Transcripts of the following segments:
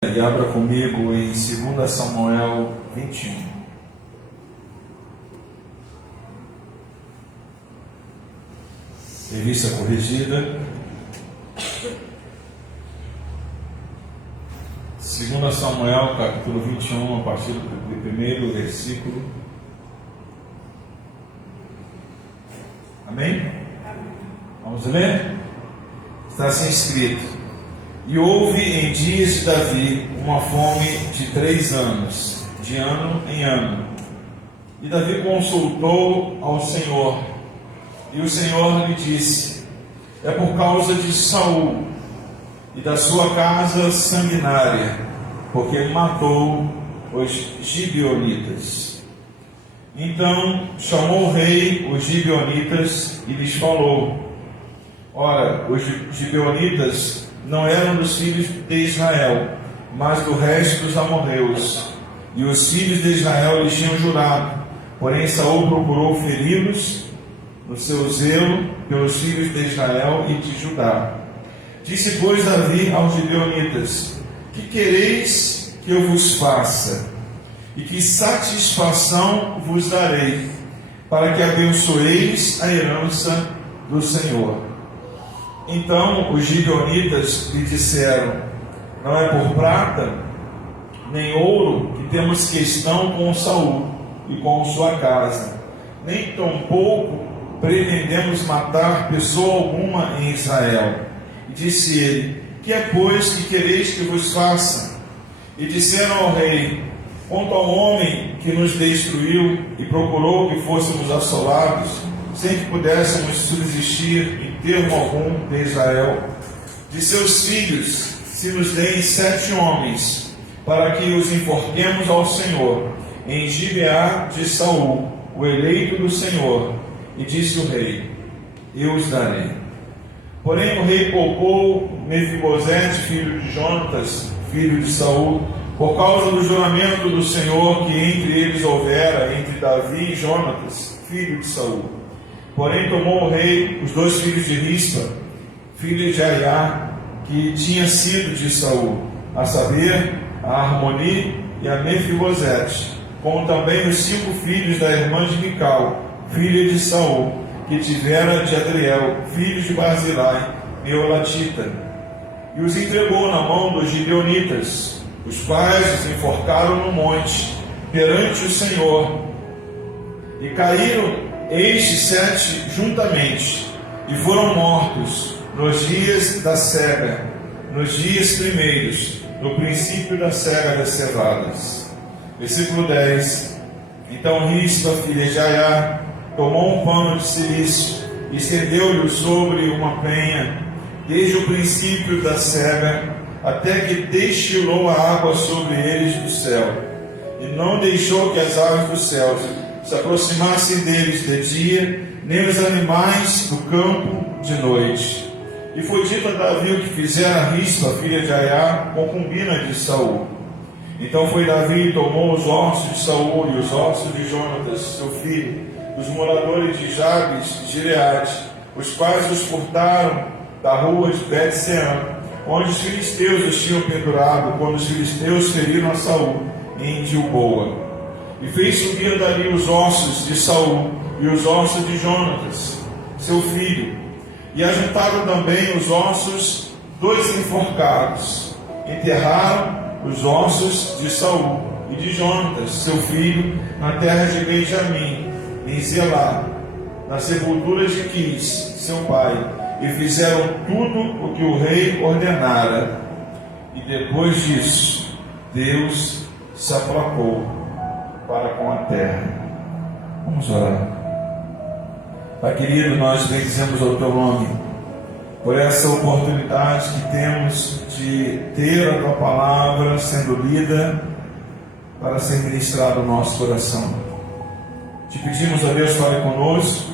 E abra comigo em 2 Samuel 21. Revista corrigida. 2 Samuel, capítulo 21, a partir do primeiro versículo. Amém? Vamos ler? Está assim escrito: E houve em dias de Davi uma fome de 3 anos, de ano em ano. E Davi consultou ao Senhor, e o Senhor lhe disse: É por causa de Saul e da sua casa sanguinária, porque ele matou os gibeonitas. Então chamou o rei os gibeonitas e lhes falou: Ora, os gibeonitas não eram dos filhos de Israel, mas do resto dos amorreus. E os filhos de Israel lhes tinham jurado. Porém Saul procurou feri-los no seu zelo pelos filhos de Israel e de Judá. Disse, pois, Davi aos gibeonitas: Que quereis que eu vos faça? E que satisfação vos darei, para que abençoeis a herança do Senhor? Então os gibeonitas lhe disseram: Não é por prata nem ouro que temos questão com Saul e com sua casa, nem tampouco pretendemos matar pessoa alguma em Israel. E disse ele: Que é, pois, que quereis que vos faça? E disseram ao rei: Quanto ao homem que nos destruiu e procurou que fôssemos assolados, sem que pudéssemos subsistir em termo algum de Israel, de seus filhos se nos deem 7 homens, para que os enforquemos ao Senhor em Gibeá de Saul, o eleito do Senhor. E disse o rei: Eu os darei. Porém o rei poupou Mefibosete, filho de Jonatas, filho de Saul, por causa do juramento do Senhor que entre eles houvera, entre Davi e Jonatas, filho de Saul. Porém tomou o rei os 2 filhos de Rispa, filha de Aiá, que tinha sido de Saul, a saber, a Armoni e a Mefibosete, como também os 5 filhos da irmã de Mical, filha de Saul, que tivera de Adriel, filho de Barzilai, Meolatita, e os entregou na mão dos gibeonitas, os quais os enforcaram no monte, perante o Senhor. E caíram estes 7 juntamente, e foram mortos nos dias da cega, nos dias primeiros, no princípio da cega das cevadas. Versículo 10. Então Rispa, filha de Aiá, tomou um pano de cilício e estendeu-lhe sobre uma penha, desde o princípio da cega, até que destilou a água sobre eles do céu, e não deixou que as aves dos céus se aproximassem deles de dia, nem os animais do campo de noite. E foi dito a Davi o que fizera Rispa, filha de Aiá, concubina de Saul. Então foi Davi e tomou os ossos de Saul e os ossos de Jonatas, seu filho, dos moradores de Jabes e Gileade, os quais os furtaram da rua de Bet-Sean, onde os filisteus os tinham pendurado, quando os filisteus feriram a Saul em Gilboa. E fez subir dali os ossos de Saul e os ossos de Jonatas, seu filho. E ajuntaram também os ossos dos enforcados. Enterraram os ossos de Saul e de Jonatas, seu filho, na terra de Benjamim, em Zelá, na sepultura de Quis, seu pai. E fizeram tudo o que o rei ordenara. E depois disso, Deus se aplacou para com a terra. Vamos orar. Pai querido, nós bendizemos o teu nome por essa oportunidade que temos de ter a tua palavra sendo lida para ser ministrada ao nosso coração. Te pedimos, a Deus, fale conosco,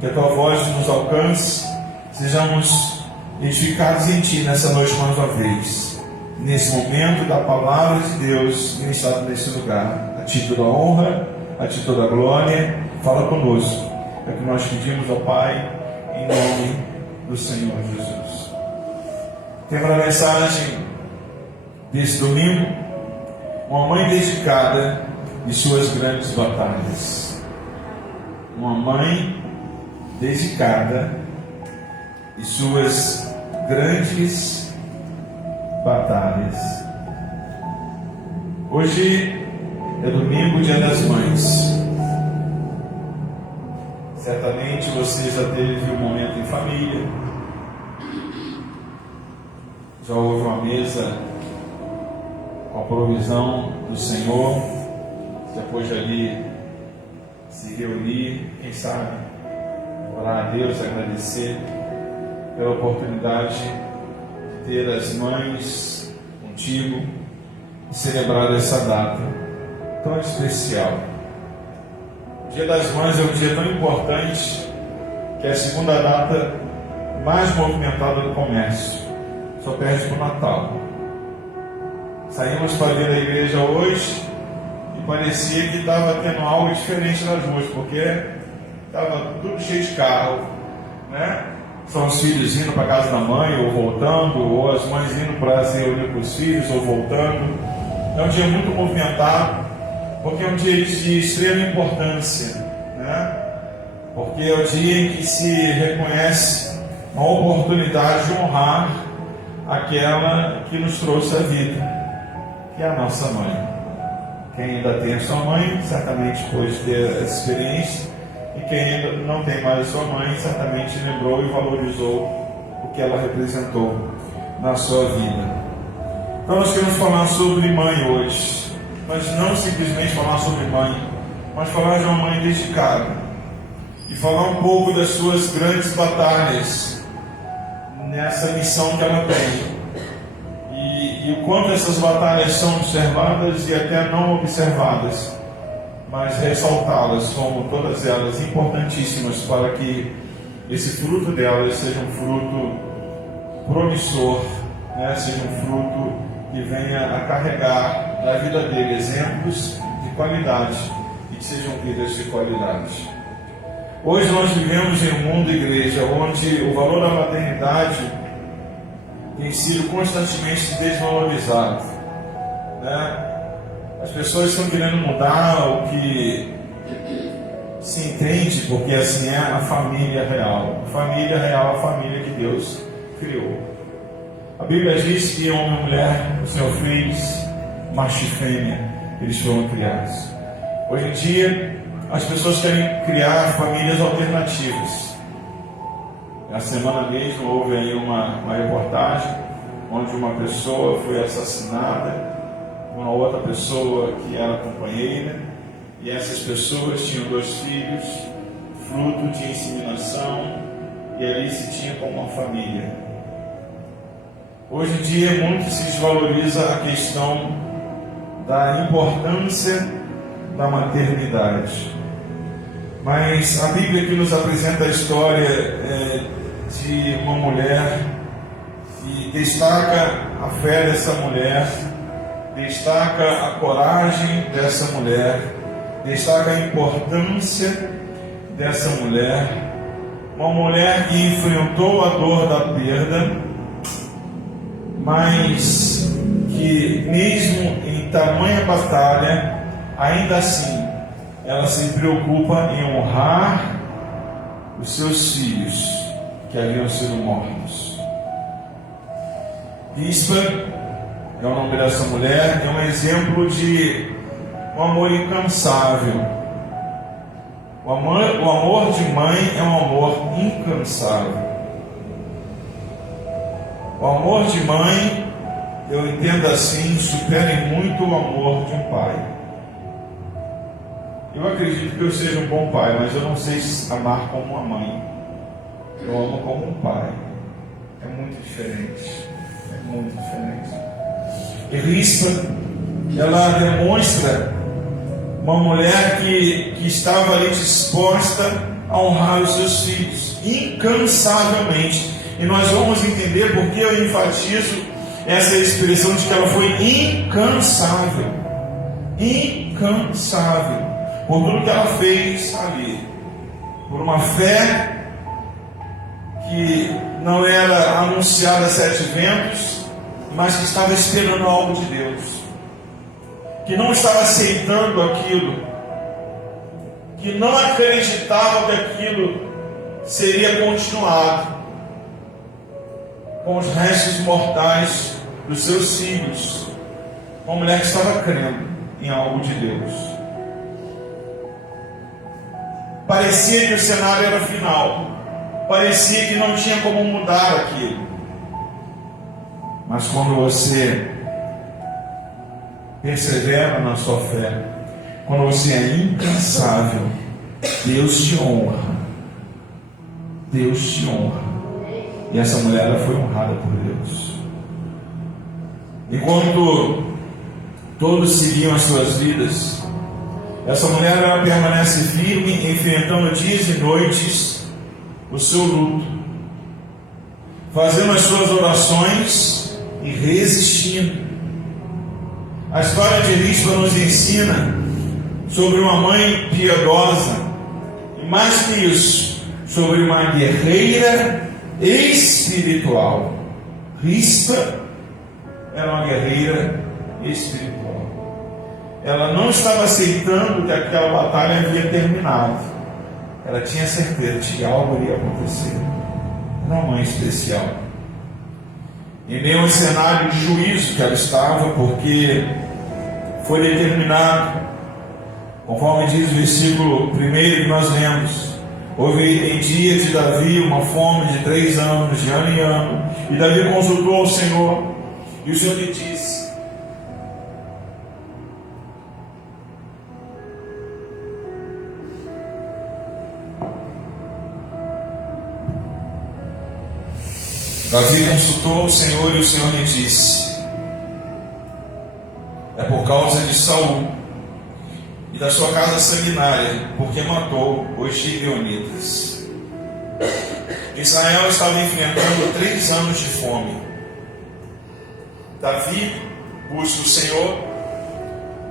que a tua voz nos alcance, sejamos edificados em ti nessa noite mais uma vez, nesse momento da palavra de Deus ministrada nesse lugar. A ti toda a honra, a ti toda a glória. Fala conosco, é o que nós pedimos ao Pai, em nome do Senhor Jesus. Tema da mensagem: desse domingo, uma mãe dedicada e suas grandes batalhas. Uma mãe dedicada e suas grandes batalhas. Hoje é domingo, Dia das Mães. Certamente você já teve um momento em família, já houve uma mesa com a provisão do Senhor, já pôde ali se reunir, quem sabe, orar a Deus, agradecer pela oportunidade de ter as mães contigo e celebrar essa data tão especial. O Dia das Mães é um dia tão importante que é a segunda data mais movimentada do comércio, só perde para o Natal. Saímos para vir a igreja hoje e parecia que estava tendo algo diferente nas ruas, porque estava tudo cheio de carro, né? São os filhos indo para a casa da mãe ou voltando, ou as mães indo para se reunir com os filhos ou voltando. É um dia muito movimentado, porque é um dia de extrema importância, né? Porque é o dia em que se reconhece a oportunidade de honrar aquela que nos trouxe a vida, que é a nossa mãe. Quem ainda tem a sua mãe, certamente pôde ter essa experiência, e quem ainda não tem mais a sua mãe, certamente lembrou e valorizou o que ela representou na sua vida. Então nós queremos falar sobre mãe hoje, mas não simplesmente falar sobre mãe, mas falar de uma mãe dedicada, e falar um pouco das suas grandes batalhas nessa missão que ela tem. E o quanto essas batalhas são observadas e até não observadas, mas ressaltá-las como todas elas importantíssimas para que esse fruto delas seja um fruto promissor, né? Seja um fruto que venha a carregar na vida dele exemplos de qualidade e que sejam vidas de qualidade. Hoje nós vivemos em um mundo, igreja, onde o valor da maternidade tem sido constantemente desvalorizado, né? As pessoas estão querendo mudar o que se entende, porque assim é a família real. A família real é a família que Deus criou. A Bíblia diz que homem e mulher, o Senhor fez, macho e fêmea, eles foram criados. Hoje em dia, as pessoas querem criar famílias alternativas. Na semana mesmo houve aí uma reportagem onde uma pessoa foi assassinada, uma outra pessoa que era companheira, e essas pessoas tinham 2 filhos, fruto de inseminação, e ali se tinha como uma família. Hoje em dia muito se desvaloriza a questão da importância da maternidade, mas a Bíblia aqui nos apresenta a história de uma mulher e destaca a fé dessa mulher, destaca a coragem dessa mulher, destaca a importância dessa mulher, uma mulher que enfrentou a dor da perda, mas que mesmo em tamanha batalha, ainda assim, ela se preocupa em honrar os seus filhos que haviam sido mortos. Ispa é o nome dessa mulher, é um exemplo de um amor incansável. O amor de mãe é um amor incansável. O amor de mãe, eu entendo assim, supera em muito o amor de um pai. Eu acredito que eu seja um bom pai, mas eu não sei amar como uma mãe. Eu amo como um pai. É muito diferente. É muito diferente. E Rispa, ela demonstra uma mulher que estava ali disposta a honrar os seus filhos, incansavelmente. E nós vamos entender porque eu enfatizo essa expressão de que ela foi incansável. Incansável. Por tudo que ela fez ali. Por uma fé que não era anunciada a 7 ventos, mas que estava esperando algo de Deus, que não estava aceitando aquilo, que não acreditava que aquilo seria continuado com os restos mortais dos seus filhos. Uma mulher que estava crendo em algo de Deus. Parecia que o cenário era final, parecia que não tinha como mudar aquilo. Mas quando você persevera na sua fé, quando você é incansável, Deus te honra. Deus te honra. E essa mulher, ela foi honrada por Deus. Enquanto todos seguiam as suas vidas, essa mulher, ela permanece firme, enfrentando dias e noites o seu luto, fazendo as suas orações e resistindo. A história de Rispa nos ensina sobre uma mãe piedosa, e mais que isso, sobre uma guerreira espiritual. Rispa era uma guerreira espiritual. Ela não estava aceitando que aquela batalha havia terminado. Ela tinha certeza de que algo iria acontecer. Era uma mãe especial. Em meio ao cenário de juízo que ela estava, porque foi determinado, conforme diz o versículo 1 que nós lemos, houve em dia de Davi uma fome de 3 anos, de ano em ano, e Davi consultou ao Senhor, e o Senhor lhe disse: Davi consultou o Senhor, e o Senhor lhe disse: é por causa de Saul e da sua casa sanguinária, porque matou os gibeonitas. Israel estava enfrentando 3 anos de fome. Davi busca o Senhor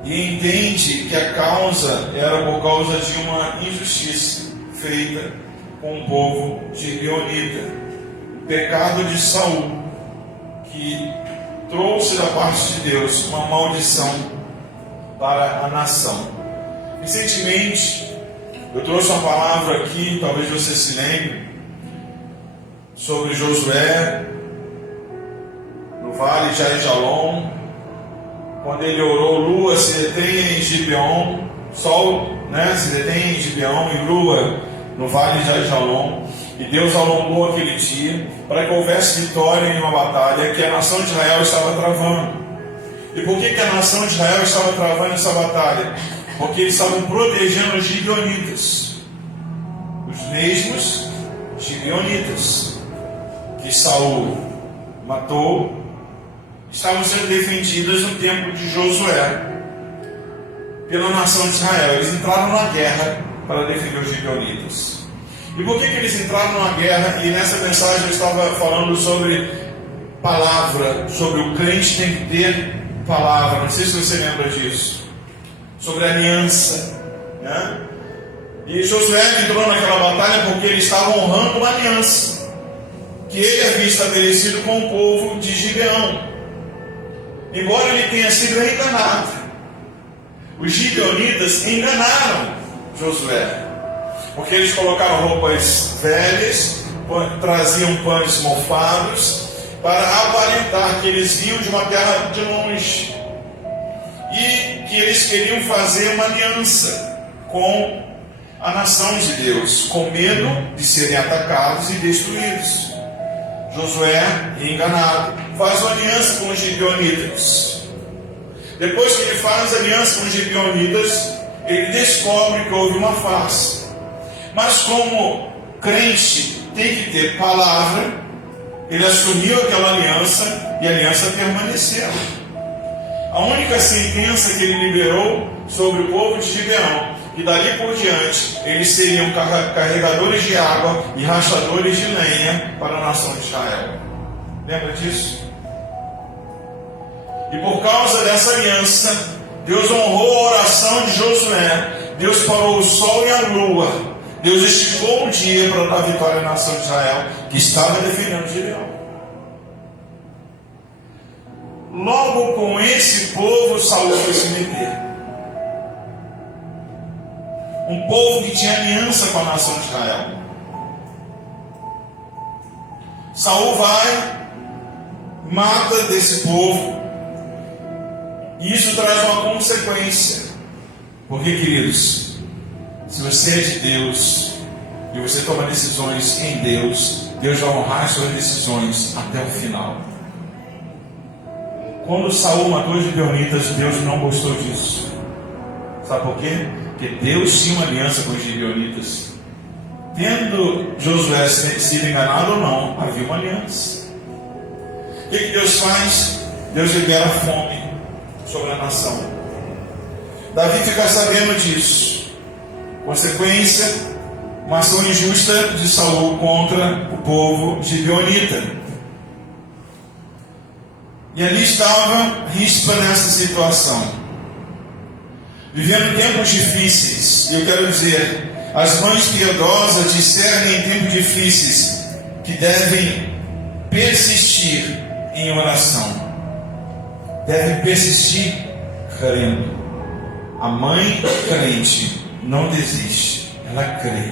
e entende que a causa era por causa de uma injustiça feita com o povo gibeonita. O pecado de Saul, que trouxe da parte de Deus uma maldição para a nação. Recentemente, eu trouxe uma palavra aqui, talvez você se lembre, sobre Josué, no vale de Aijalon, quando ele orou: lua se detém em Gibeon, sol se detém em Gibeon, e lua no vale de Aijalon. E Deus alongou aquele dia para que houvesse vitória em uma batalha que a nação de Israel estava travando. E por que a nação de Israel estava travando essa batalha? Porque eles estavam protegendo os gibeonitas, os mesmos gibeonitas que Saul matou, estavam sendo defendidos no tempo de Josué pela nação de Israel. Eles entraram na guerra para defender os gibeonitas. E por que eles entraram na guerra? E nessa mensagem eu estava falando sobre palavra, sobre o crente tem que ter palavra. Não sei se você lembra disso. Sobre aliança, né? E Josué entrou naquela batalha porque ele estava honrando uma aliança que ele havia estabelecido com o povo de Gibeão. Embora ele tenha sido enganado, os gibeonitas enganaram Josué, porque eles colocaram roupas velhas, traziam pães mofados, para aparentar que eles vinham de uma terra de longe, e que eles queriam fazer uma aliança com a nação de Deus, com medo de serem atacados e destruídos. Josué, enganado, faz uma aliança com os gibeonitas. Depois que ele faz aliança com os gibeonitas, ele descobre que houve uma farsa. Mas como crente tem que ter palavra, ele assumiu aquela aliança e a aliança permaneceu. A única sentença que ele liberou sobre o povo de Gibeão, e dali por diante eles seriam carregadores de água e rachadores de lenha para a nação de Israel. Lembra disso? E por causa dessa aliança, Deus honrou a oração de Josué. Deus parou o sol e a lua. Deus esticou o dia para dar vitória à nação de Israel, que estava defendendo Gibeão. logo com esse povo Saul foi se meter. Um povo que tinha aliança com a nação de Israel. Saul vai, mata desse povo, e isso traz uma consequência. Porque, queridos, se você é de Deus e você toma decisões em Deus, Deus vai honrar suas decisões até o final. Quando Saul matou os gibeonitas, Deus não gostou disso. Sabe por quê? Porque Deus tinha uma aliança com os gibeonitas. Tendo Josué sido enganado ou não, havia uma aliança. O que Deus faz? Deus libera fome sobre a nação. Davi fica sabendo disso. Consequência, uma ação injusta de Saul contra o povo gibeonita. E ali estava Rispa nessa situação, vivendo tempos difíceis. E eu quero dizer, as mães piedosas discernem em tempos difíceis que devem persistir em oração, devem persistir crendo. A mãe crente não desiste, ela crê,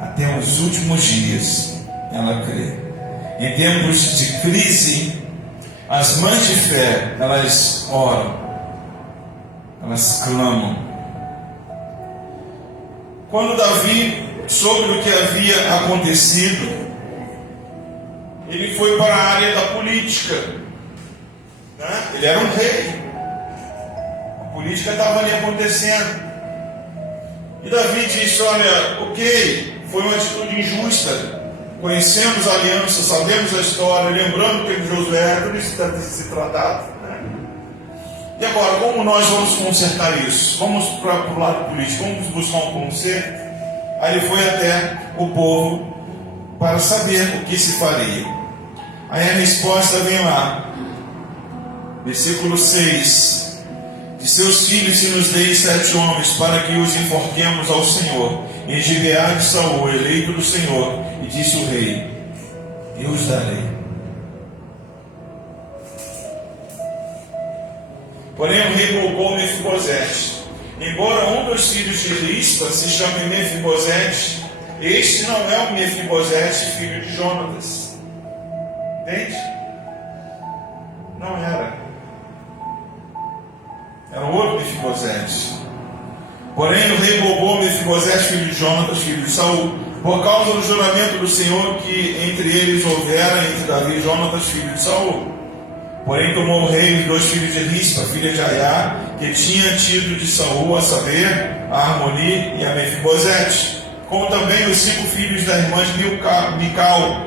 até os últimos dias ela crê. Em tempos de crise, as mães de fé, elas oram, elas clamam. Quando Davi soube o que havia acontecido, ele foi para a área da política, né? Ele era um rei, a política estava ali acontecendo, e Davi disse: olha, ok, foi uma atitude injusta, conhecemos a aliança, sabemos a história, lembrando que Josué, tudo isso deve se tratado, né? E agora, como nós vamos consertar isso? Vamos para o lado político, vamos buscar um conserto. Aí ele foi até o povo para saber o que se faria. Aí a resposta vem lá, versículo 6: de seus filhos se nos deem 7 homens, para que os enforquemos ao Senhor, em Gibeá de Saul, eleito do Senhor. E disse o rei: eu os darei. Porém o rei colocou Mefibosete. Embora um dos filhos de Rispa se chame Mefibosete, este não é o Mefibosete, filho de Jonatas. Entende? Não era. Era o outro Mefibosete. Porém o rei roubou Mefibosete, filho de Jonatas, filho de Saul, por causa do juramento do Senhor que entre eles houvera entre Davi e Jonatas, filho de Saul. Porém tomou o rei os 2 filhos de Rispa, filha de Aiá, que tinha tido de Saul, a saber, a Harmoni e a Mefibosete, como também os 5 filhos da irmã de Mical,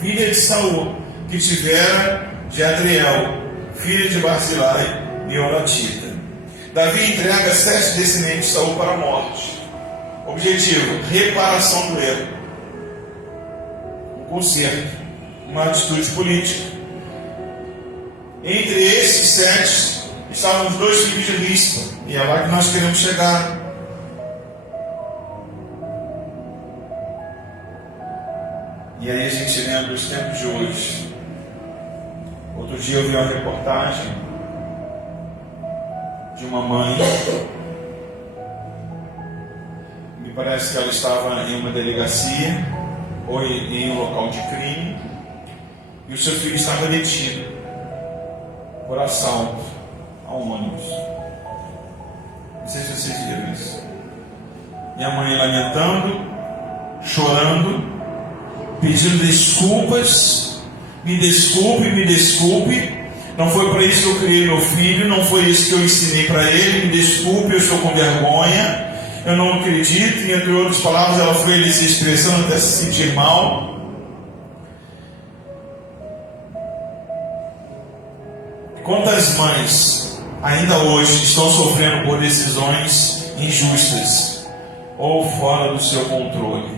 filha de Saul, que tivera de Adriel, filha de Barzilai e Oratita. Davi entrega 7 descendentes de Saul para a morte. Objetivo: reparação do erro, um conserto, uma atitude política. Entre esses 7 estavam os 2 filhos de Rispa, e é lá que nós queremos chegar. E aí a gente lembra os tempos de hoje. Outro dia eu vi uma reportagem de uma mãe, me parece que ela estava em uma delegacia ou em um local de crime, e o seu filho estava detido por assalto a um ônibus. Não sei se vocês viram isso. E a mãe lamentando, chorando, pedindo desculpas: me desculpe, não foi para isso que eu criei meu filho, não foi isso que eu ensinei para ele, me desculpe, eu estou com vergonha, eu não acredito. E entre outras palavras, ela foi ali se expressando até se sentir mal. Quantas mães ainda hoje estão sofrendo por decisões injustas ou fora do seu controle?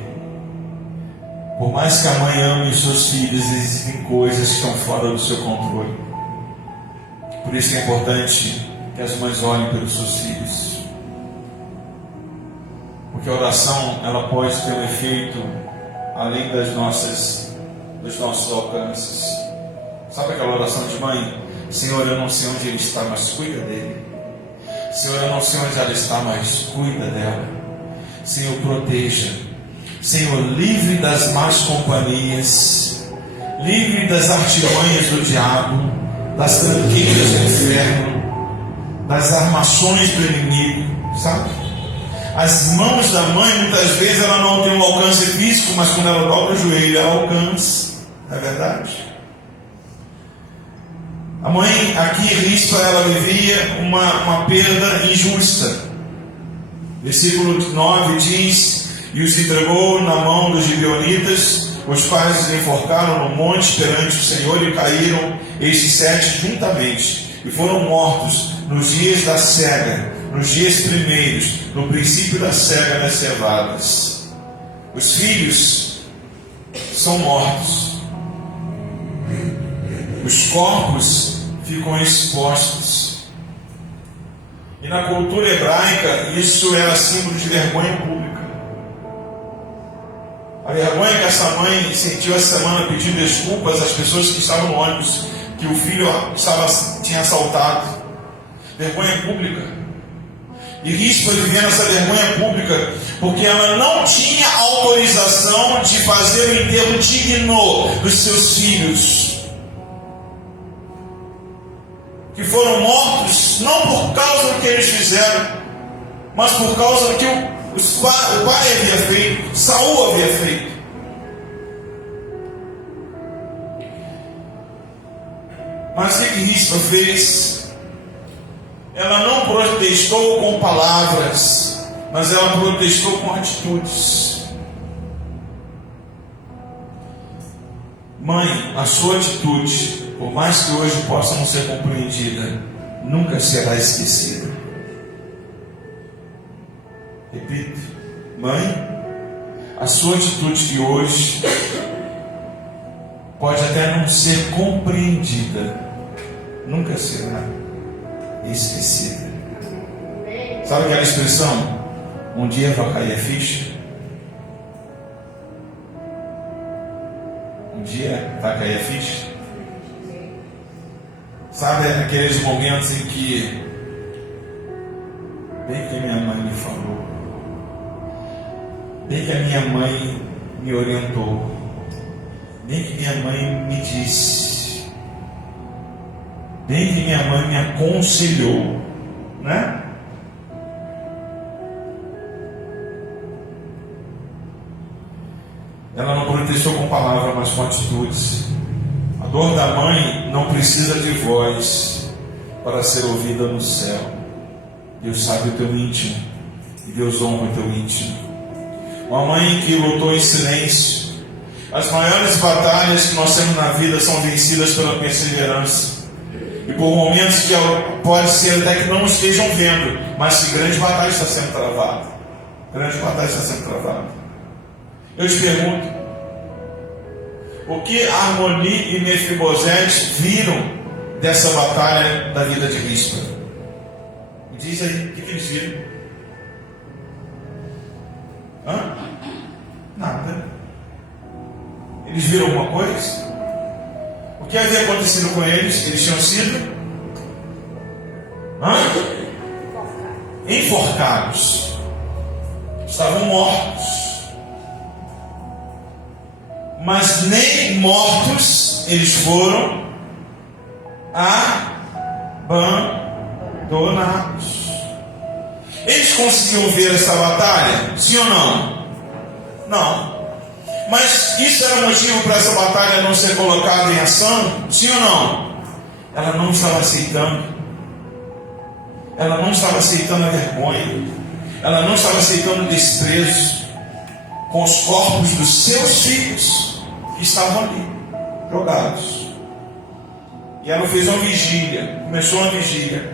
Por mais que a mãe ame os seus filhos, existem coisas que estão fora do seu controle. Por isso é importante que as mães olhem pelos seus filhos, porque a oração, ela pode ter um efeito além dos nossos alcances. Sabe aquela oração de mãe? Senhor, eu não sei onde ele está, mas cuida dele. Senhor, eu não sei onde ela está, mas cuida dela. Senhor, proteja. Senhor, livre das más companhias, livre das artimanhas do diabo, das tranqueiras do inferno, das armações do inimigo, sabe? As mãos da mãe, muitas vezes, ela não tem um alcance físico, mas quando ela dobra o joelho, ela alcança. Não é verdade? A mãe aqui, Rispa, ela vivia uma perda injusta. Versículo 9 diz: e os entregou na mão dos gibeonitas, os pais os enforcaram no monte perante o Senhor, e caíram estes 7 juntamente, e foram mortos nos dias da cega, nos dias primeiros, no princípio da cega das cevadas. Os filhos são mortos, os corpos ficam expostos. E na cultura hebraica, isso era símbolo de vergonha pública. A vergonha que essa mãe sentiu essa semana pedindo desculpas às pessoas que estavam no ônibus, que o filho tinha assaltado. Vergonha pública. E Rispa vivendo essa vergonha pública, porque ela não tinha autorização de fazer o enterro digno dos seus filhos, que foram mortos não por causa do que eles fizeram, mas por causa do que o pai havia feito, Saul havia feito. Mas o que Rispa fez? Ela não protestou com palavras, mas ela protestou com atitudes. Mãe, a sua atitude, por mais que hoje possa não ser compreendida, nunca será esquecida. Repito, mãe, a sua atitude de hoje pode até não ser compreendida, nunca será esquecida. Sabe aquela expressão? Um dia vai cair a ficha. Um dia vai cair a ficha. Sabe aqueles momentos em que bem que minha mãe me falou, bem que a minha mãe me orientou, bem que minha mãe me disse, bem que minha mãe me aconselhou, né? Ela não protestou com palavras, mas com atitudes. A dor da mãe não precisa de voz para ser ouvida no céu. Deus sabe o teu íntimo e Deus honra o teu íntimo. Uma mãe que lutou em silêncio. As maiores batalhas que nós temos na vida são vencidas pela perseverança. E por momentos que pode ser até que não estejam vendo, mas que grande batalha está sendo travada. Grande batalha está sendo travada. Eu te pergunto, o que Harmoni e Mefibosete viram dessa batalha da vida de Rispa? Me diz aí, o que eles viram? Nada. Eles viram alguma coisa? O que havia acontecido com eles? Eles tinham sido enforcados. Estavam mortos. Mas nem mortos eles foram abandonados. Eles conseguiam ver essa batalha? Sim ou não? Não. Mas isso era motivo para essa batalha não ser colocada em ação? Sim ou não? Ela não estava aceitando. Ela não estava aceitando a vergonha. Ela não estava aceitando o desprezo com os corpos dos seus filhos que estavam ali, jogados. E ela fez uma vigília, começou uma vigília.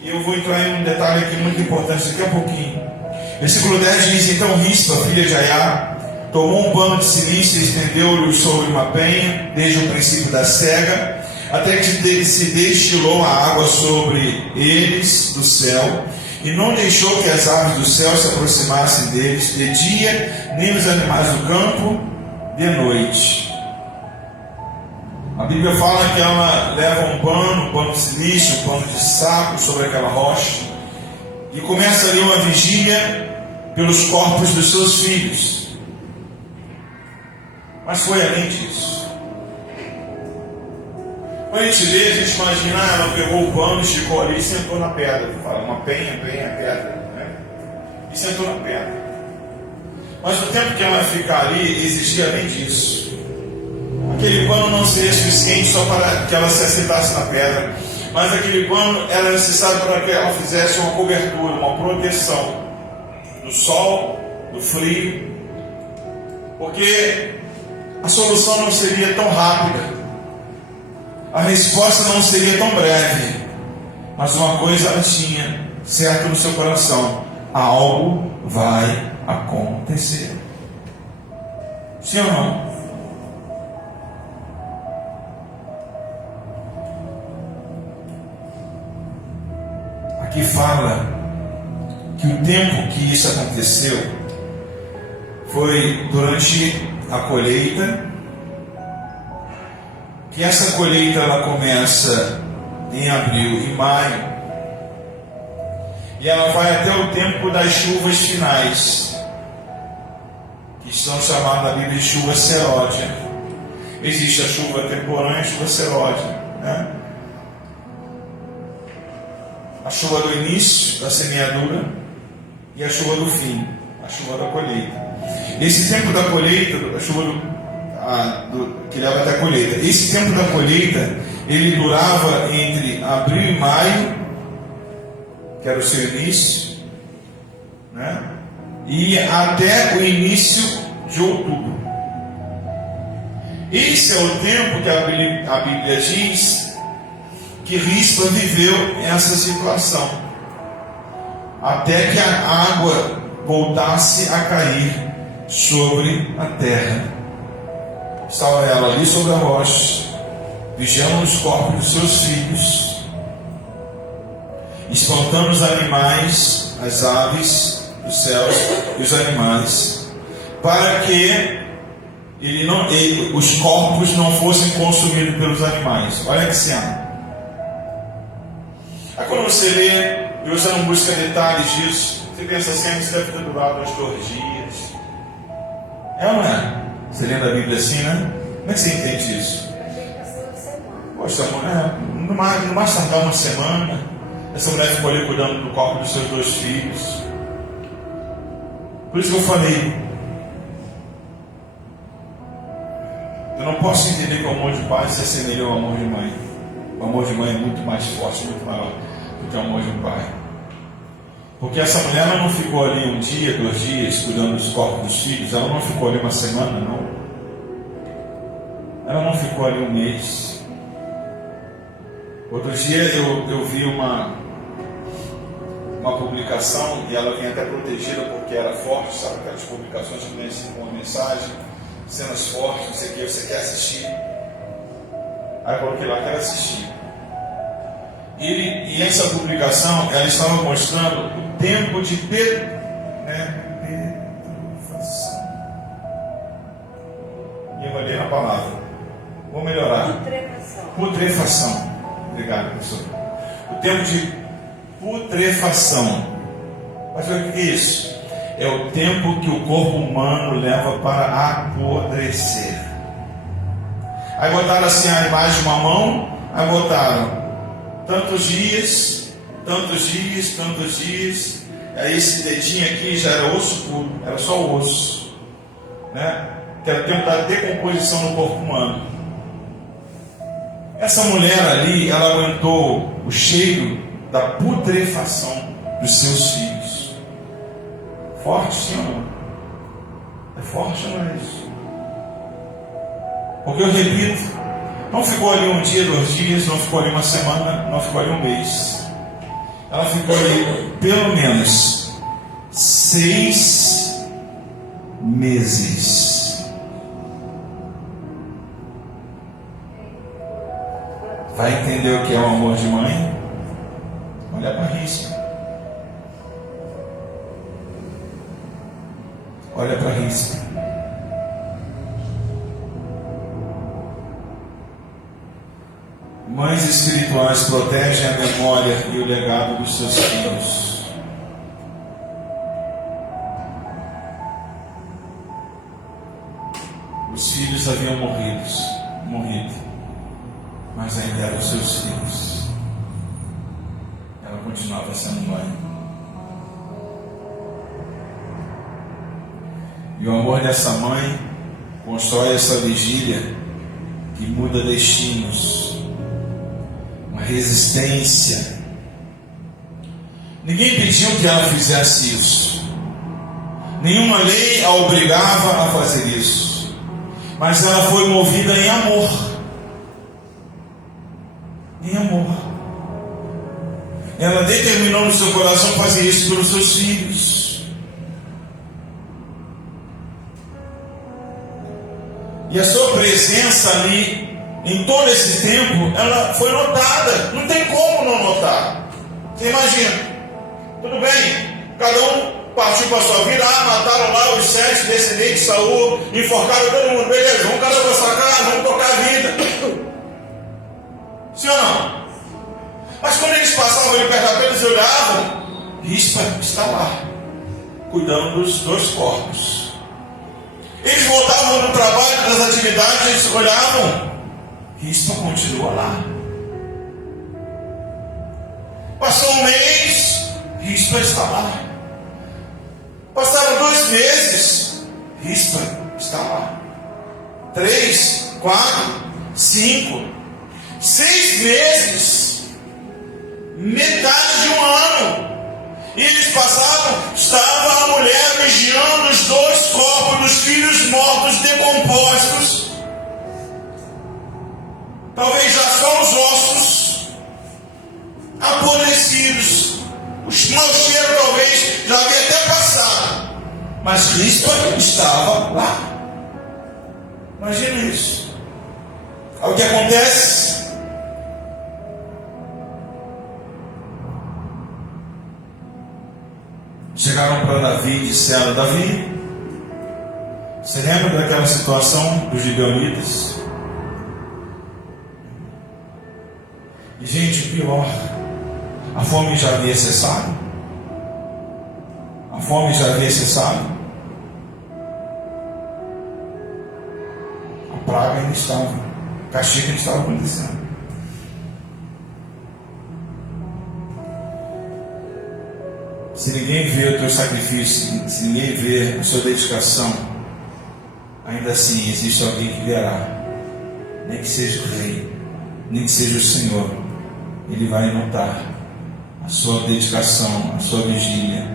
E eu vou entrar em um detalhe aqui muito importante daqui a pouquinho. Versículo 10 diz: então Rispa, filha de Aiá, tomou um pano de silício e estendeu-lhe sobre uma penha, desde o princípio da cega, até que se destilou a água sobre eles do céu, e não deixou que as aves do céu se aproximassem deles de dia, nem os animais do campo de noite. A Bíblia fala que ela leva um pano de silício, um pano de saco sobre aquela rocha, e começa ali uma vigília pelos corpos dos seus filhos. Mas foi além disso. Quando a gente lê, a gente imagina, ela pegou o pano, esticou ali e sentou na pedra. Fala, uma penha, pedra, né? E sentou na pedra. Mas o tempo que ela ia ficar ali, exigia além disso. Aquele pano não seria suficiente só para que ela se assentasse na pedra, mas aquele pano era necessário para que ela fizesse uma cobertura, uma proteção do sol, do frio, porque a solução não seria tão rápida, a resposta não seria tão breve, mas uma coisa ela tinha certo no seu coração: algo vai acontecer. Sim ou não? Aqui fala que o tempo que isso aconteceu foi durante a colheita, que essa colheita ela começa em abril e maio, e ela vai até o tempo das chuvas finais, que são chamadas na Bíblia de chuva seródia. Existe a chuva temporânea e a chuva seródia, né? A chuva do início da semeadura e a chuva do fim, a chuva da colheita. Esse tempo da colheita, a chuva que leva até a colheita, esse tempo da colheita, ele durava entre abril e maio, que era o seu início, né? E até o início de outubro. Esse é o tempo que a Bíblia diz que Rispa viveu essa situação, até que a água voltasse a cair sobre a terra. Estava ela ali sobre a rocha, vigiando os corpos dos seus filhos, espantando os animais, as aves dos céus e os animais, para que os corpos não fossem consumidos pelos animais. Olha que cena. Aí quando você lê, e você não busca detalhes disso, você pensa assim, isso deve ter durado uns 2 dias. É ou não é? Você lê da Bíblia assim, né? Como é que você entende isso? Poxa, no mais tardar uma semana, essa mulher ficou ali cuidando do corpo dos seus 2 filhos. Por isso que eu falei, eu não posso entender que o amor de pai se assemelha ao amor de mãe. O amor de mãe é muito mais forte, muito maior do que o amor de pai. Porque essa mulher ela não ficou ali 1 dia, 2 dias, cuidando dos corpos dos filhos. Ela não ficou ali uma semana, não. Ela não ficou ali 1 mês. Outro dia eu vi uma publicação, e ela vinha até protegida porque era forte, sabe? Aquelas publicações que vêm assim com uma mensagem, cenas fortes, não sei o que, você quer assistir. Aí eu coloquei lá, quero assistir. E essa publicação, ela estava mostrando o tempo de petrifação. E eu olhei na palavra. Vou melhorar. Putrefação. Obrigado, professor. O tempo de putrefação. Mas o que é isso? É o tempo que o corpo humano leva para apodrecer. Aí botaram assim a imagem de uma mão, aí botaram tantos dias, aí esse dedinho aqui já era osso puro, era só o osso, né? Que era o tempo da decomposição no corpo humano. Essa mulher ali, ela aguentou o cheiro da putrefação dos seus filhos. Forte, sim ou não? É forte ou não é isso? Porque eu repito, não ficou ali 1 dia, 2 dias, não ficou ali 1 semana, não ficou ali 1 mês. Ela ficou ali pelo menos 6 meses. Vai entender o que é o amor de mãe? Olha para Rispa. Olha para Rispa. Mães espirituais protegem a memória e o legado dos seus filhos. Os filhos haviam morrido, mas ainda eram seus filhos. Ela continuava sendo mãe. E o amor dessa mãe constrói essa vigília que muda destinos, uma resistência. Ninguém pediu que ela fizesse isso, nenhuma lei a obrigava a fazer isso, mas ela foi movida em amor. Em amor. Ela determinou no seu coração fazer isso pelos seus filhos. E a sua presença ali, em todo esse tempo, ela foi notada. Não tem como não notar. Você imagina, tudo bem, cada um partiu para a sua vida, mataram lá os 7 descendentes de Saul, enforcaram todo mundo, beleza, vamos cada um para sua casa, vamos tocar a vida. Sim ou não? Mas quando eles passavam ali perto da pedra, eles olhavam, Rispa está lá, cuidando dos 2 corpos. Eles voltavam do trabalho, das atividades, eles olhavam, Rispa continua lá. Passou um mês, Rispa está lá. Passaram 2 meses, Rispa está lá. 3, 4, 5, 6 meses, metade de um ano. E eles passavam, estava a mulher vigiando os 2 corpos dos filhos mortos, decompostos. Talvez já só os ossos apodrecidos. O mau cheiro talvez já havia até passado. Mas Rispa estava lá. Imagina isso. Aí o que acontece? Chegaram para Davi e disseram: Davi, você lembra daquela situação dos gibeonitas? E gente, pior, a fome já havia cessado. A fome já havia cessado. A praga ainda estava, o castigo ainda estava acontecendo. Se ninguém vê o teu sacrifício, se ninguém vê a sua dedicação, ainda assim existe alguém que verá. Nem que seja o rei, nem que seja o Senhor, ele vai notar a sua dedicação, a sua vigília,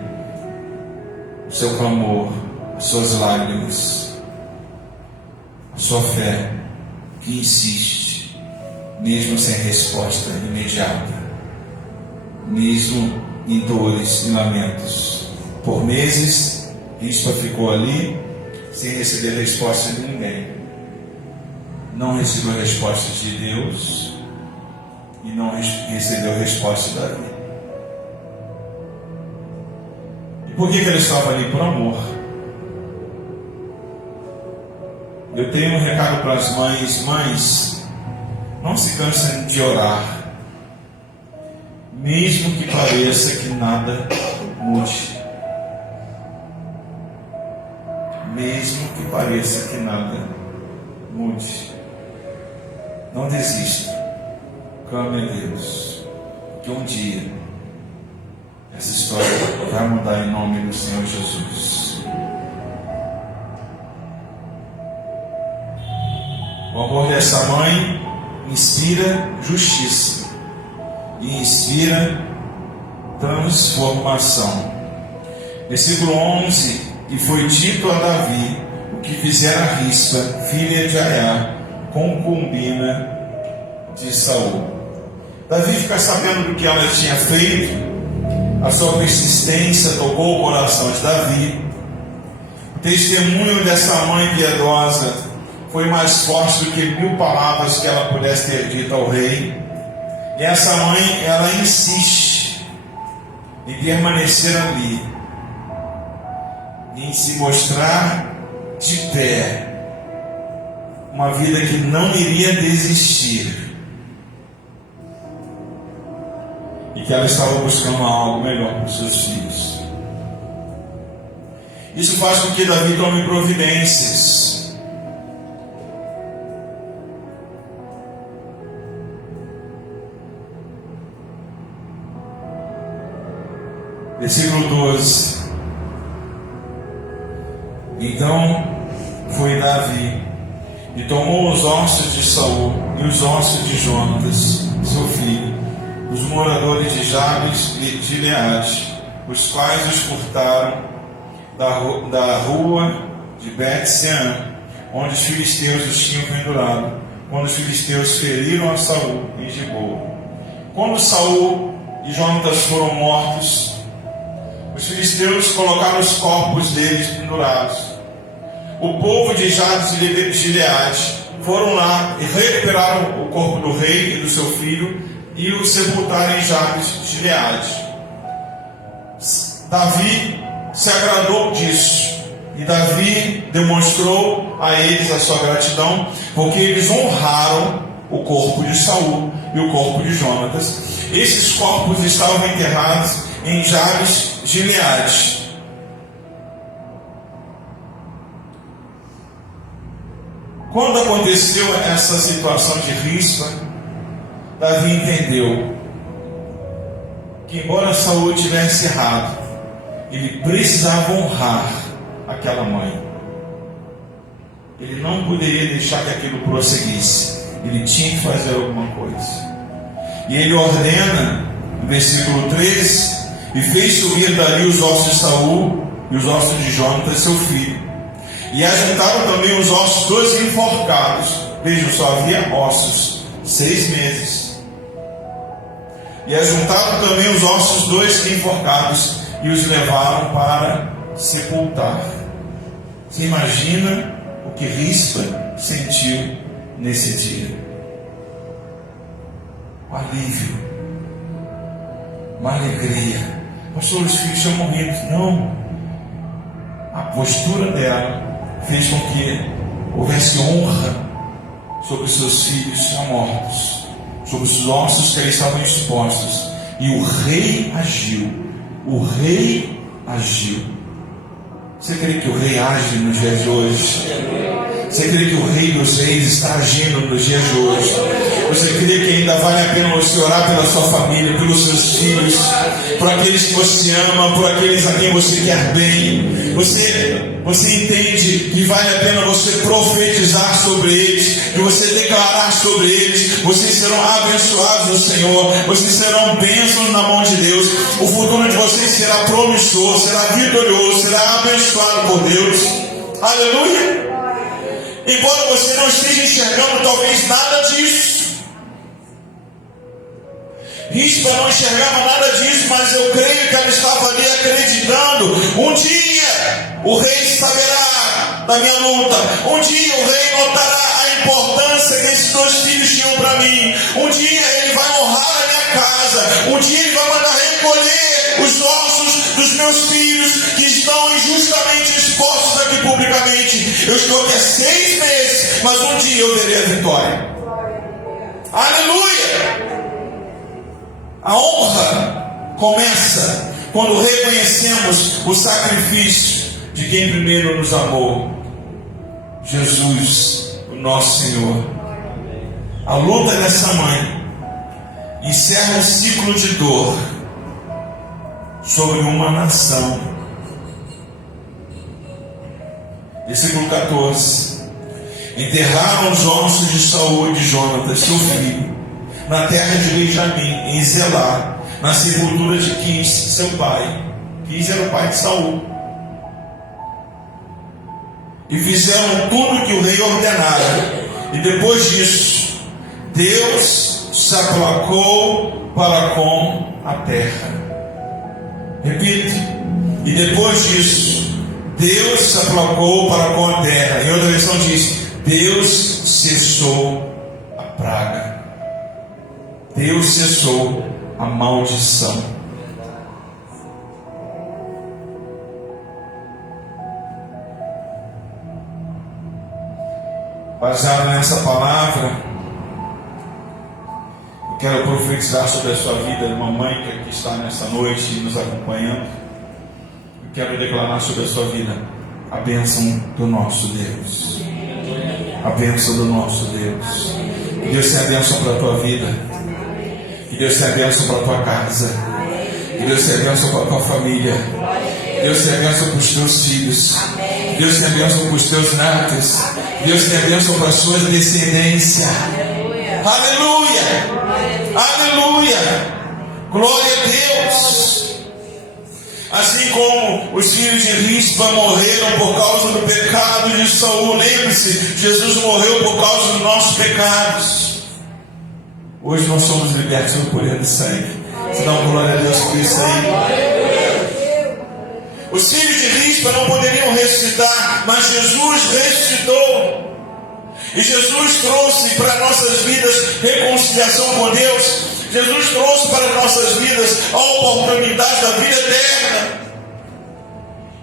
o seu clamor, as suas lágrimas, a sua fé que insiste, mesmo sem resposta imediata, mesmo em dores e lamentos. Por meses, Rispa ficou ali sem receber resposta de ninguém. Não recebeu resposta de Deus e não recebeu resposta de Davi. E por que ele estava ali? Por amor. Eu tenho um recado para as mães. Mães, não se cansem de orar, mesmo que pareça que nada mude. Mesmo que pareça que nada mude. Não desista. Clame a Deus, que um dia essa história vai mudar em nome do Senhor Jesus. O amor dessa mãe inspira justiça e inspira transformação. Versículo 11: E foi dito a Davi o que fizera Rispa, filha de Aiá, concubina de Saul. Davi fica sabendo do que ela tinha feito. A sua persistência tocou o coração de Davi. O testemunho dessa mãe piedosa foi mais forte do que 1000 palavras que ela pudesse ter dito ao rei. E essa mãe, ela insiste em permanecer ali, em se mostrar de pé, uma vida que não iria desistir, e que ela estava buscando algo melhor para os seus filhos. Isso faz com que Davi tome providências. Versículo 12. Então foi Davi e tomou os ossos de Saul e os ossos de Jonatas, seu filho, os moradores de Jabes e de Gileade, os quais os furtaram da rua de Bet-Sean, onde os filisteus os tinham pendurado, quando os filisteus feriram a Saul em Giboa. Quando Saul e Jonatas foram mortos, os filisteus colocaram os corpos deles pendurados. O povo de Jabes e Gileade foram lá e recuperaram o corpo do rei e do seu filho e o sepultaram em Jabes e Gileade. Davi se agradou disso, e Davi demonstrou a eles a sua gratidão, porque eles honraram o corpo de Saul e o corpo de Jonatas. Esses corpos estavam enterrados em Jabes e Gileade. Quando aconteceu essa situação de Rispa, Davi entendeu que, embora Saul tivesse errado, ele precisava honrar aquela mãe. Ele não poderia deixar que aquilo prosseguisse. Ele tinha que fazer alguma coisa. E ele ordena, no versículo 13, e fez subir dali os ossos de Saul e os ossos de Jonatas, seu filho. E ajuntaram também os ossos dos enforcados. Vejam, só havia ossos, 6 meses. E ajuntaram também os ossos dos enforcados e os levaram para sepultar. Você imagina o que Rispa sentiu nesse dia? Um alívio, uma alegria. Pastor, os filhos tinham morrido. Não. A postura dela fez com que houvesse honra sobre os seus filhos já mortos, sobre os ossos que ali estavam expostos. E o rei agiu. O rei agiu. Você crê que o rei age nos dias de hoje? Você crê que o rei dos reis está agindo nos dias de hoje? Você crê que ainda vale a pena você orar pela sua família, pelos seus filhos, por aqueles que você ama, por aqueles a quem você quer bem? Você entende que vale a pena você profetizar sobre eles, que você declarar sobre eles? Vocês serão abençoados no Senhor, vocês serão bênçãos na mão de Deus. O futuro de vocês será promissor, será vitorioso, será abençoado por Deus. Aleluia! Embora você não esteja enxergando talvez nada disso, Rispa não enxergava nada disso, mas eu creio que ela estava ali acreditando. Um dia o rei saberá da minha luta. Um dia o rei notará a importância que esses 2 filhos tinham para mim. Um dia ele vai honrar a minha casa. Um dia ele vai mandar recolher os ossos dos meus filhos que estão injustamente expostos aqui publicamente. Eu estou aqui há 6 meses, mas um dia eu verei a vitória. Aleluia! A honra começa quando reconhecemos o sacrifício de quem primeiro nos amou, Jesus, o nosso Senhor. A luta dessa mãe encerra um ciclo de dor sobre uma nação. Versículo 14. Enterraram os ossos de Saul e de Jonatas, seu filho, na terra de Benjamim, em Zelá, na sepultura de Quis, seu pai. Quis era o pai de Saul. E fizeram tudo que o rei ordenara. E depois disso, Deus se aplacou para com a terra. Repito. E depois disso, Deus se aplacou para com a terra. Em outra versão diz: Deus cessou a praga. Deus cessou a maldição. Baseado nessa palavra, eu Quero profetizar sobre a sua vida, mamãe que aqui está nessa noite nos acompanhando. Quero declarar sobre a sua vida a bênção do nosso Deus. A bênção do nosso Deus. Que Deus seja a bênção para a tua vida. Que Deus seja a bênção para a tua casa. Que Deus seja a bênção para a tua família. Que Deus seja a bênção para os teus filhos. Que Deus seja a bênção para os teus netos. Que Deus seja a bênção para a sua descendência. Aleluia! Aleluia! Glória a Deus! Assim como os filhos de Rispa morreram por causa do pecado de Saul, lembre-se, Jesus morreu por causa dos nossos pecados. Hoje nós somos libertos pelo poder do sangue. Você dá uma glória a Deus por isso aí. Os filhos de Rispa não poderiam ressuscitar, mas Jesus ressuscitou. E Jesus trouxe para nossas vidas reconciliação com Deus. Jesus trouxe para nossas vidas a oportunidade da vida eterna.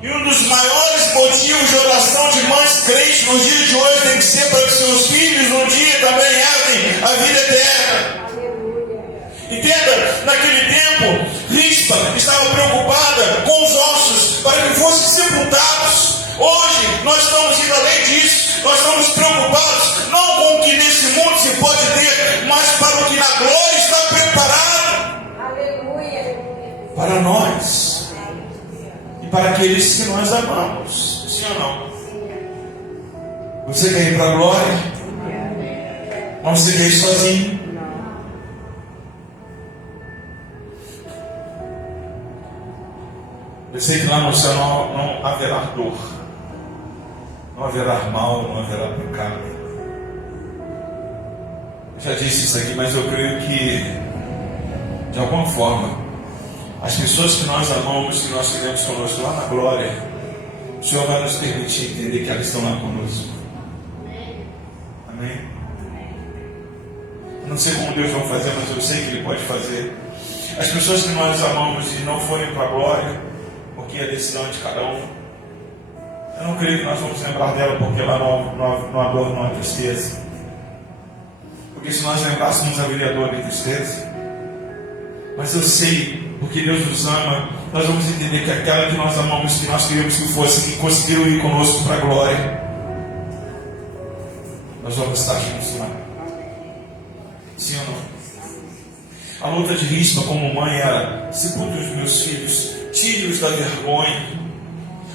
E um dos maiores motivos de oração de mães crentes nos dias de hoje tem que ser para que seus filhos um dia também herdem a vida eterna. Entenda, naquele tempo, Rispa estava preocupada com os ossos para que fossem sepultados. Hoje, nós estamos indo além disso. Nós estamos preocupados não com o que nesse mundo se pode ter, mas para o que na glória está preparado. Aleluia. Para nós e para aqueles que nós amamos. Sim ou não? Você quer ir para a glória? Mas você quer ir sozinho? Eu sei que lá no céu não haverá dor, não haverá mal, não haverá pecado. Eu já disse isso aqui, mas eu creio que, de alguma forma, as pessoas que nós amamos, que nós queremos conosco lá na glória, o Senhor vai nos permitir entender que elas estão lá conosco. Amém? Eu não sei como Deus vai fazer, mas eu sei que Ele pode fazer. As pessoas que nós amamos e não forem para a glória, porque a decisão é de cada um, eu não creio que nós vamos lembrar dela, porque lá não há dor, não há tristeza. Porque se nós lembrássemos, haveria dor e tristeza. Mas eu sei, porque Deus nos ama, nós vamos entender que aquela que nós amamos, que nós queríamos que fosse, que conseguiram ir conosco para a glória, nós vamos estar juntos lá. Sim ou não? A luta de Rispa como mãe era: sepulte os meus filhos, tire-os da vergonha.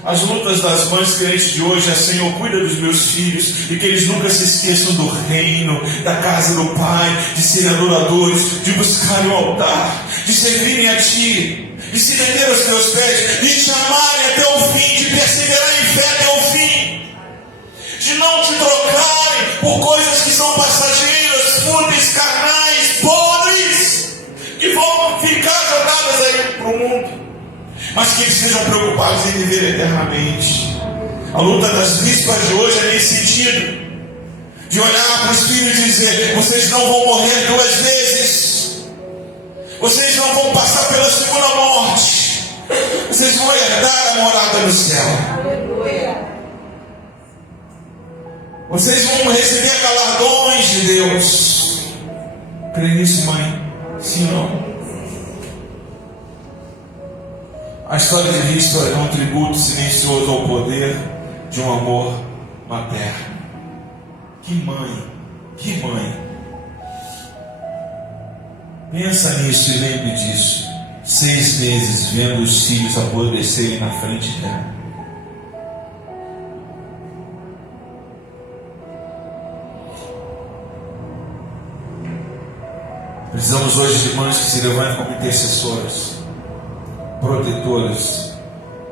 As lutas das mães crentes de hoje é: Senhor, cuida dos meus filhos, e que eles nunca se esqueçam do reino, da casa do Pai, de serem adoradores, de buscarem o altar, de servirem a Ti, de se render aos Teus pés, de Te amarem até o fim, de perseverar em fé até o fim, de não te trocarem por coisas que são passageiras, fúteis, carnais, podres, que vão ficar jogadas aí para o mundo, mas que eles sejam preocupados em viver eternamente. A luta das Rispas de hoje é nesse sentido, de olhar para os filhos e dizer: vocês não vão morrer duas vezes, vocês não vão passar pela segunda morte, vocês vão herdar a morada no céu. Vocês vão receber galardões de Deus. Crê nisso, mãe? Sim ou não? A história de Rispa é um tributo silencioso ao poder de um amor materno. Que mãe, que mãe. Pensa nisso e lembre disso. 6 meses vendo os filhos apodrecerem na frente dela. Precisamos hoje de mães que se levantem como intercessoras, protetoras,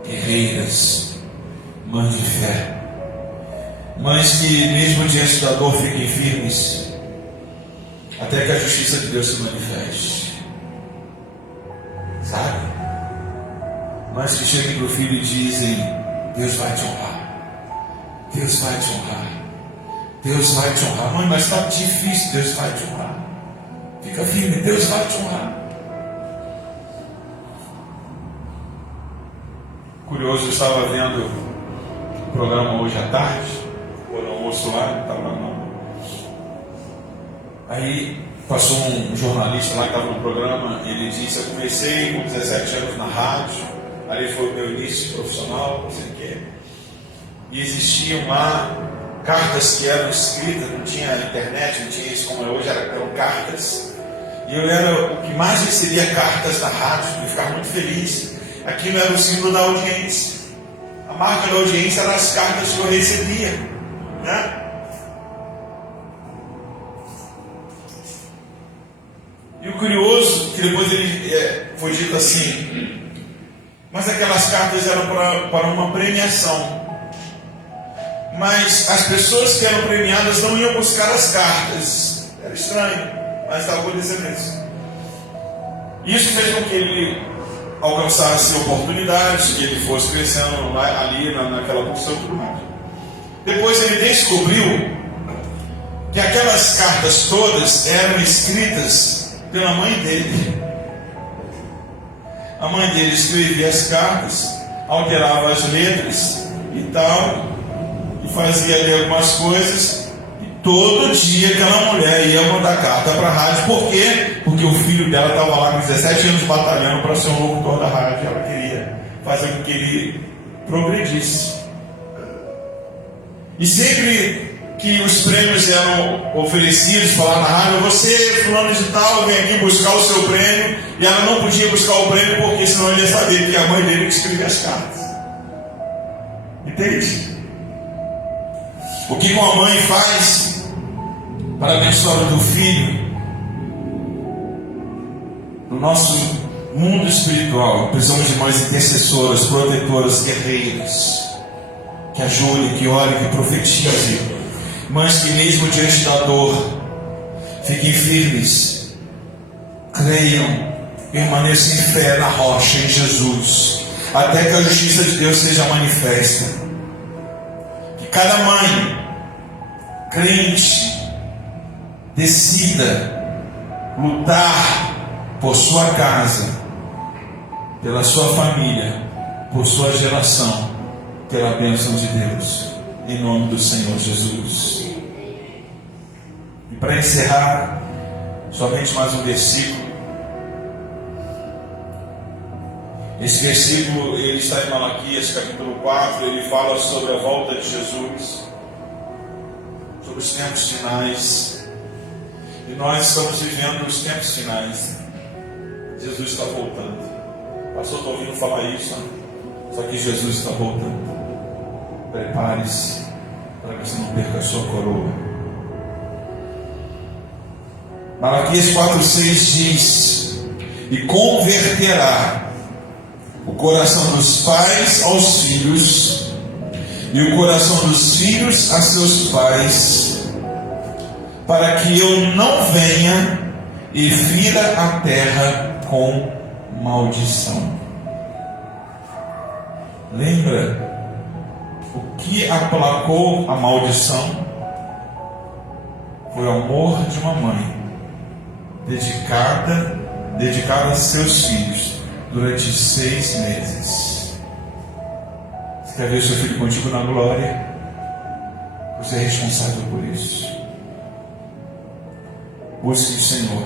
guerreiras, mães de fé, mães que mesmo diante da dor fiquem firmes, até que a justiça de Deus se manifeste. Sabe? Mães que chegam para o filho e dizem: Deus vai te honrar, Deus vai te honrar, Deus vai te honrar. Mãe, mas está difícil. Deus vai te honrar. Fica firme, Deus vai te honrar. Curioso, eu estava vendo o programa hoje à tarde, ou no almoço lá, não estava não. Aí Passou um jornalista lá que estava no programa, ele disse: eu comecei com 17 anos na rádio, ali foi o meu início profissional, não sei o quê. E existiam lá cartas que eram escritas, não tinha internet, não tinha isso como é hoje, eram cartas. E eu era o que mais recebia cartas da rádio, e ficava muito feliz. Aquilo era o símbolo da audiência. A marca da audiência eram as cartas que eu recebia, né? E o curioso, que depois ele foi dito assim, mas aquelas cartas eram para uma premiação. Mas as pessoas que eram premiadas não iam buscar as cartas. Era estranho, mas estava acontecendo isso. Isso fez com que ele alcançasse oportunidades, que ele fosse crescendo lá, ali naquela posição e tudo mais. Depois ele descobriu que aquelas cartas todas eram escritas pela mãe dele. A mãe dele escrevia as cartas, alterava as letras e tal, e fazia ali algumas coisas, e todo dia aquela mulher ia mandar carta para a rádio. Por quê? Porque o filho dela estava lá com 17 anos batalhando para ser um locutor da rádio. Ela queria fazer com que ele progredisse. E sempre que os prêmios eram oferecidos, falar na rádio: você, fulano de tal, vem aqui buscar o seu prêmio. E ela não podia buscar o prêmio, porque senão ele ia saber que a mãe dele que escrevia as cartas. Entende? O que uma mãe faz para abençoar o filho? No nosso mundo espiritual, precisamos de mães intercessoras, protetoras, guerreiras, que ajudem, que orem, que profetizem. Mães que mesmo diante da dor fiquem firmes, creiam, permaneçam em fé na rocha, em Jesus, até que a justiça de Deus seja manifesta. Que cada mãe crente decida lutar por sua casa, pela sua família, por sua geração, pela bênção de Deus, em nome do Senhor Jesus. E para encerrar, somente mais um versículo. Esse versículo, ele está em Malaquias capítulo 4, ele fala sobre a volta de Jesus, sobre os tempos finais. E nós estamos vivendo os tempos finais. Jesus está voltando. Pastor, estou ouvindo falar isso, né? Só que Jesus está voltando. Prepare-se para que você não perca a sua coroa. Malaquias 4,6 diz: e converterá o coração dos pais aos filhos, e o coração dos filhos a seus pais, para que eu não venha e fira a terra com maldição. Lembra o que aplacou a maldição? Foi o amor de uma mãe dedicada a seus filhos durante 6 meses. Você quer ver seu filho contigo na glória? Você é responsável por isso. Busque o Senhor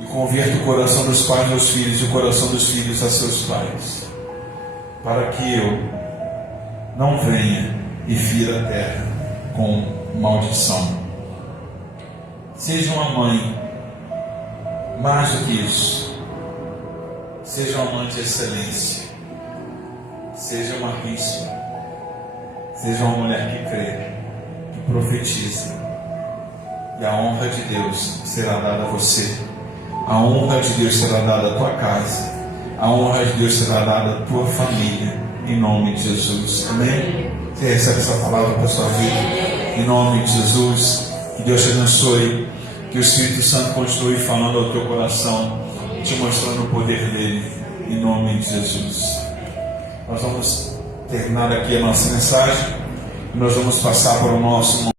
e converta o coração dos pais aos filhos e o coração dos filhos a seus pais, para que eu não venha e fira a terra com maldição. Seja uma mãe, mais do que isso, seja uma mãe de excelência, seja uma bispa, seja uma mulher que crê, que profetiza, e a honra de Deus será dada a você, a honra de Deus será dada à tua casa, a honra de Deus será dada à tua família, em nome de Jesus. Amém? Você recebe essa palavra para a sua vida, em nome de Jesus. Que Deus te abençoe, que o Espírito Santo continue falando ao teu coração, te mostrando o poder dele, em nome de Jesus. Nós vamos terminar aqui a nossa mensagem e nós vamos passar para o nosso